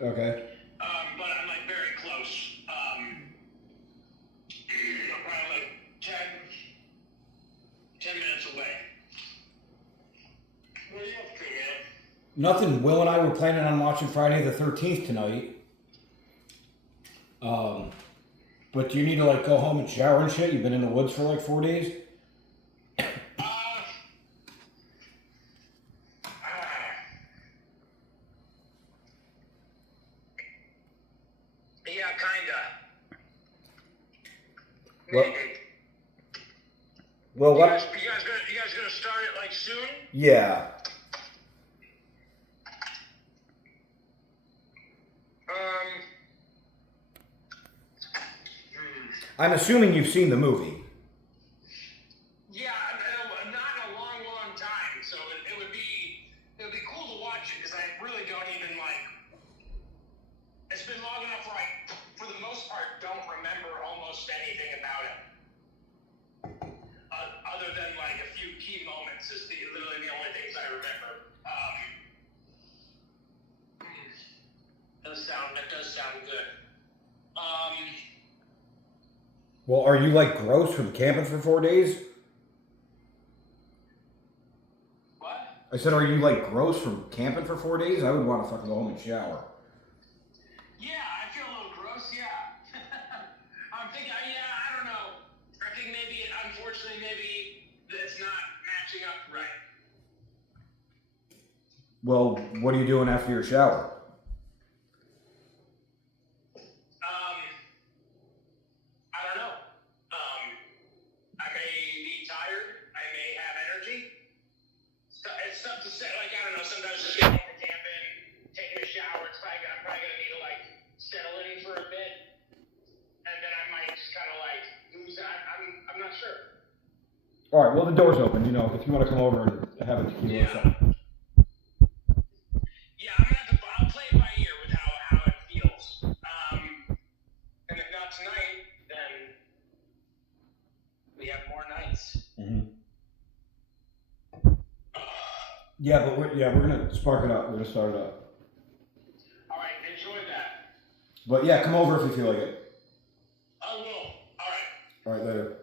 Okay. But I'm like very close. I'm probably like 10 minutes away. What are you up to, man? Nothing. Will and I were planning on watching Friday the 13th tonight. But do you need to like go home and shower and shit? You've been in the woods for like 4 days? Yeah, kinda. Well, Maybe. well, You what? guys gonna start it like soon? Yeah. I'm assuming you've seen the movie. Yeah, not in a long, long time. So it would be cool to watch it because I really don't even like. It's been long enough where I, for the most part, don't remember almost anything about it. Other than like a few key moments is literally the only things I remember. That does sound good. Well, are you like gross from camping for 4 days? What? I said, are you like gross from camping for 4 days? I would want to fucking go home and shower. Yeah, I feel a little gross, yeah. I'm thinking, I don't know. I think unfortunately, maybe it's not matching up right. Well, what are you doing after your shower? I don't know. I may be tired. I may have energy. It's tough to say. Like, I don't know. Sometimes just getting home from camping, taking a shower, I'm probably going to need to, like, settle in for a bit. And then I might just kind of, like, lose it. I'm not sure. All right, well, the door's open. You know, if you want to come over and have a tequila or something. Yeah, I'll play it by ear with how it feels. And if not tonight, then we have more nights. Mm-hmm. Yeah, but we're gonna spark it up. We're gonna start it up. All right, enjoy that. But yeah, come over if you feel like it. I will. All right. All right, later.